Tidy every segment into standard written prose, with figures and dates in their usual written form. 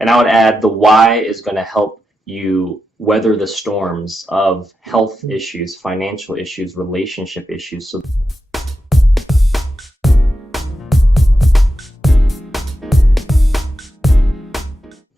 And I would add the why is going to help you weather the storms of health issues, financial issues, relationship issues. So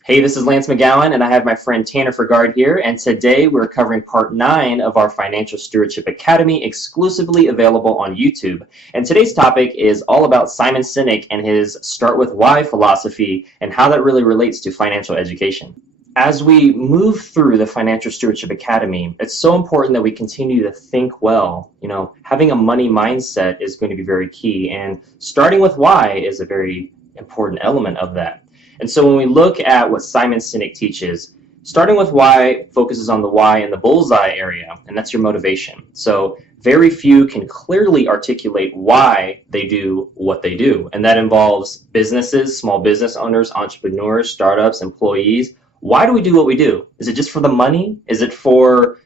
hey, this is Lance McGowan, and I have my friend Tanner Fergard here, and today we're covering part 9 of our Financial Stewardship Academy, exclusively available on YouTube. And today's topic is all about Simon Sinek and his Start With Why philosophy and how that really relates to financial education. As we move through the Financial Stewardship Academy, it's so important that we continue to think well. You know, having a money mindset is going to be very key, and starting with why is a very important element of that. And so when we look at what Simon Sinek teaches, starting with why focuses on the why in the bullseye area, and that's your motivation. So very few can clearly articulate why they do what they do. And that involves businesses, small business owners, entrepreneurs, startups, employees. Why do we do what we do? Is it just for the money? Is it for,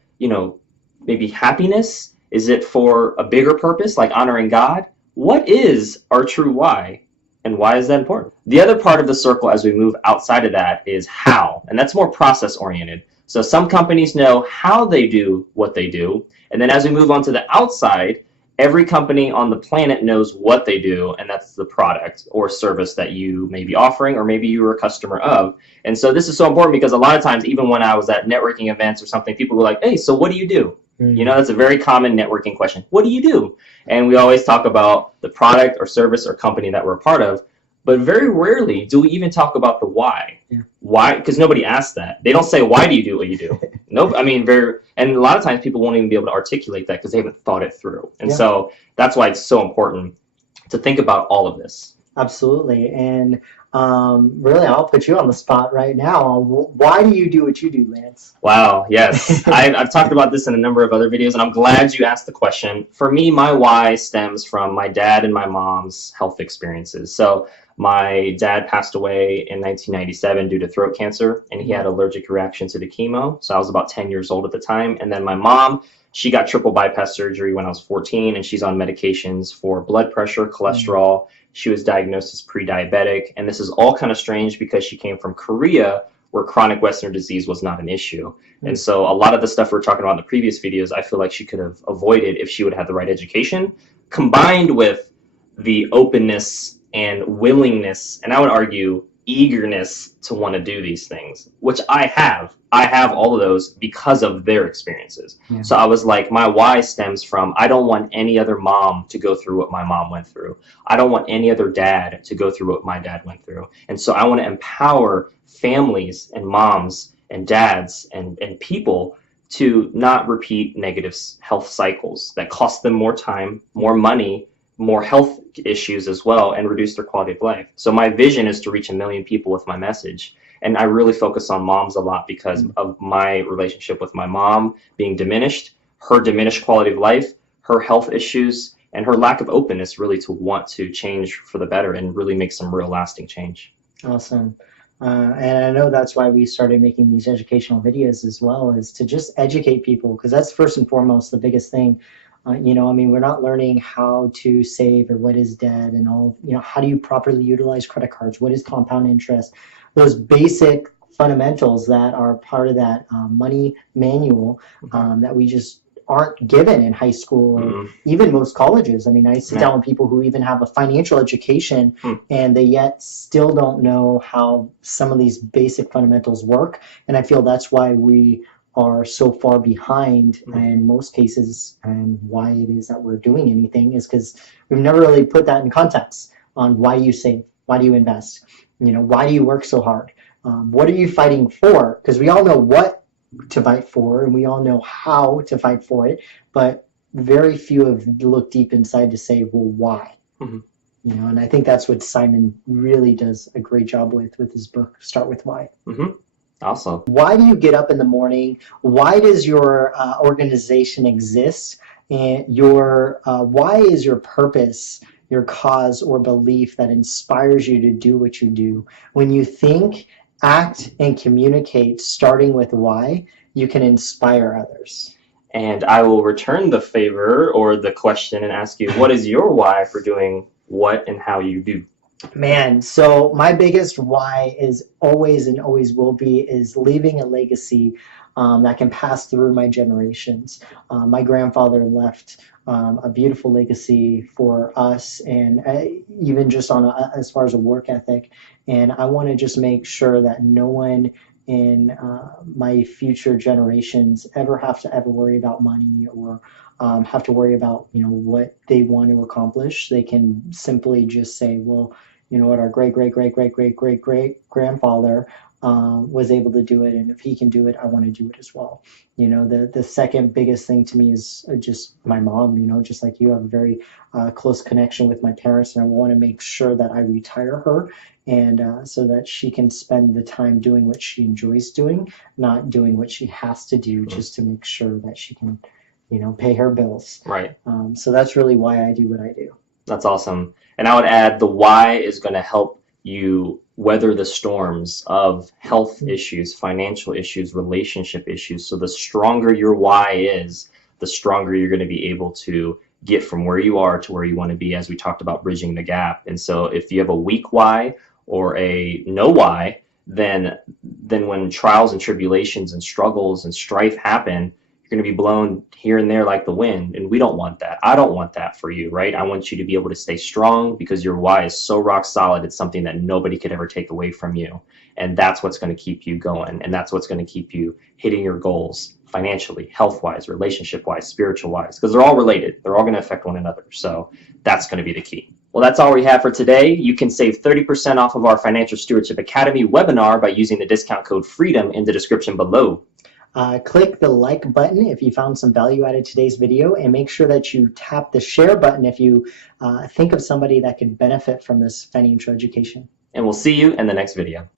maybe happiness? Is it for a bigger purpose like honoring God? What is our true why? And why is that important? The other part of the circle as we move outside of that is how, and that's more process oriented. So some companies know how they do what they do, and then as we move on to the outside, every company on the planet knows what they do, and that's the product or service that you may be offering, or maybe you are a customer of. And so this is so important because a lot of times, even when I was at networking events or something, people were like, hey, so what do you do? That's a very common networking question. What do you do? And we always talk about the product or service or company that we're a part of, but very rarely do we even talk about the why. Why? Because nobody asks that. They don't say, why do you do what you do? Nope. And a lot of times people won't even be able to articulate that because they haven't thought it through. And so that's why it's so important to think about all of this. Absolutely. And really, I'll put you on the spot right now. Why do you do what you do, Lance? Wow, yes. I've talked about this in a number of other videos, and I'm glad you asked the question. For me, my why stems from my dad and my mom's health experiences. So my dad passed away in 1997 due to throat cancer, and he had allergic reaction to the chemo. So I was about 10 years old at the time. And then my mom, she got triple bypass surgery when I was 14, and she's on medications for blood pressure, cholesterol. She was diagnosed as pre-diabetic, and this is all kind of strange because she came from Korea, where chronic Western disease was not an issue. And so a lot of the stuff we were talking about in the previous videos, I feel like she could have avoided if she would have had the right education, combined with the openness and willingness, and I would argue eagerness to want to do these things, which I have. I have all of those because of their experiences. So I was like, my why stems from, I don't want any other mom to go through what my mom went through. I don't want any other dad to go through what my dad went through. And so I want to empower families and moms and dads and people to not repeat negative health cycles that cost them more time, more money, more health issues as well, and reduce their quality of life. So my vision is to reach 1 million people with my message. And I really focus on moms a lot because of my relationship with my mom being diminished, her diminished quality of life, her health issues, and her lack of openness really to want to change for the better and really make some real lasting change. Awesome. And I know that's why we started making these educational videos as well, is to just educate people, because that's first and foremost the biggest thing. We're not learning how to save or what is debt and all, how do you properly utilize credit cards? What is compound interest? Those basic fundamentals that are part of that money manual that we just aren't given in high school or even most colleges. I sit down with people who even have a financial education and they yet still don't know how some of these basic fundamentals work. And I feel that's why we are so far behind in most cases, and why it is that we're doing anything is because we've never really put that in context on why do you save, why do you invest, why do you work so hard, what are you fighting for? Because we all know what to fight for and we all know how to fight for it, but very few have looked deep inside to say, well, why? And I think that's what Simon really does a great job with his book, Start With Why. Awesome. Why do you get up in the morning? Why does your organization exist? And why is your purpose, your cause or belief that inspires you to do what you do? When you think, act, and communicate starting with why, you can inspire others. And I will return the favor or the question and ask you, what is your why for doing what and how you do? Man, so my biggest why is always and always will be is leaving a legacy that can pass through my generations. My grandfather left a beautiful legacy for us, and even just on as far as a work ethic. And I want to just make sure that no one in my future generations ever have to ever worry about money or have to worry about what they want to accomplish. They can simply just say, well, you know what, our great great great great great great great grandfather was able to do it, and if he can do it, I want to do it as well. The second biggest thing to me is just my mom. Just like you, have a very close connection with my parents, and I want to make sure that I retire her, and so that she can spend the time doing what she enjoys doing, not doing what she has to do just to make sure that she can pay her bills. Right. So that's really why I do what I do. That's awesome. And I would add the why is going to help you weather the storms of health issues, financial issues, relationship issues. So the stronger your why is, the stronger you're going to be able to get from where you are to where you want to be, as we talked about bridging the gap. And so if you have a weak why or a no why, then when trials and tribulations and struggles and strife happen, you're going to be blown here and there like the wind, and we don't want that. I don't want that for you, right? I want you to be able to stay strong because your why is so rock solid. It's something that nobody could ever take away from you, and that's what's going to keep you going, and that's what's going to keep you hitting your goals financially, health-wise, relationship-wise, spiritual-wise, because they're all related. They're all going to affect one another. So that's going to be the key. Well, that's all we have for today. You can save 30% off of our Financial Stewardship Academy webinar by using the discount code FREEDOM in the description below. Click the like button if you found some value out of today's video, and make sure that you tap the share button if you think of somebody that could benefit from this financial education. And we'll see you in the next video.